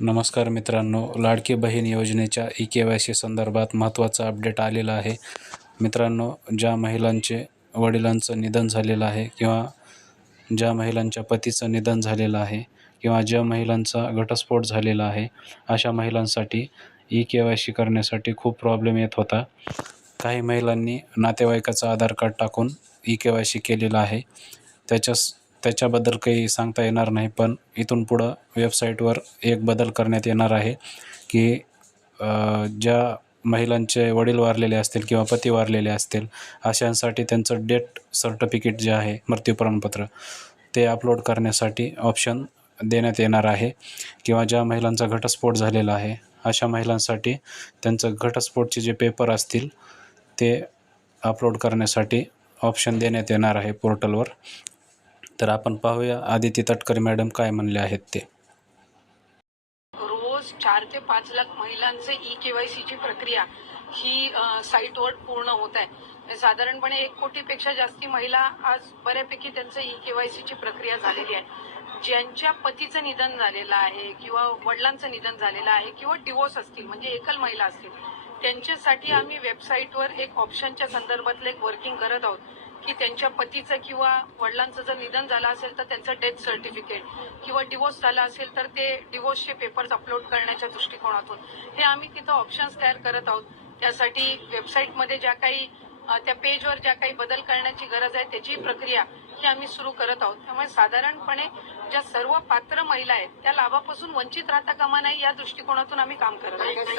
नमस्कार मित्रांनो, लाडकी बहीण योजनेच्या ई-के-वाय-सी संदर्भात महत्त्वाचा अपडेट आलेला आहे. मित्रांनो, ज्या महिलांचे वडिलांचं निधन झालेलं आहे किंवा ज्या महिलांच्या पतीचं निधन झालेलं आहे किंवा ज्या महिलांचा घटस्फोट झालेला आहे, अशा महिलांसाठी ई-के-वाय-सी करण्यासाठी खूप प्रॉब्लेम येत होता. काही महिलांनी नातेवाईकाचं आधार कार्ड टाकून ई-के-वाय-सी केलेलं आहे. त्याच्याबद्दल काही सांगता येणार नाही, पण इथून पुढं वेबसाईटवर एक बदल करण्यात येणार आहे की ज्या महिलांचे वडील वारलेले असतील किंवा पती वारलेले असतील अशांसाठी त्यांचं डेथ सर्टिफिकेट जे आहे, मृत्यू प्रमाणपत्र, ते अपलोड करण्यासाठी ऑप्शन देण्यात येणार आहे. किंवा ज्या महिलांचा घटस्फोट झालेला आहे अशा महिलांसाठी त्यांचं घटस्फोटचे जे पेपर असतील ते अपलोड करण्यासाठी ऑप्शन देण्यात येणार आहे पोर्टलवर. तर आपण पाहूया आदिती तटकरे मॅडम काय म्हणले आहेत ते. रोज 4 ते 5 लाख महिलांचे ई-के-वाय-सीची प्रक्रिया ही साईटवर पूर्ण होत आहे. साधारणपणे 1 कोटीपेक्षा जास्ती महिला आज बऱ्यापैकी त्यांचं ई-के-वाय-सीची प्रक्रिया झालेली आहे. ज्यांच्या पतीचं निधन झालेलं आहे किंवा वडिलांचं निधन झालेलं आहे किंवा डिवोर्स असतील म्हणजे एकल महिला असतील, त्यांच्यासाठी आम्ही वेबसाईटवर एक ऑप्शनच्या संदर्भातलं एक वर्किंग करत आहोत की त्यांच्या पतीचं किंवा वडिलांचं जर निधन झालं असेल तर त्यांचं डेथ सर्टिफिकेट किंवा डिवोर्स झाला असेल तर ते डिवोर्सचे पेपर्स अपलोड करण्याच्या दृष्टिकोनातून हे आम्ही तिथं ऑप्शन्स तयार करत आहोत. त्यासाठी वेबसाईटमध्ये ज्या काही त्या पेजवर ज्या काही बदल करण्याची गरज आहे त्याची प्रक्रिया ही आम्ही सुरू करत आहोत. त्यामुळे साधारणपणे ज्या सर्व पात्र महिला आहेत त्या लाभापासून वंचित राहता कामा नये या दृष्टिकोनातून आम्ही काम करत आहोत.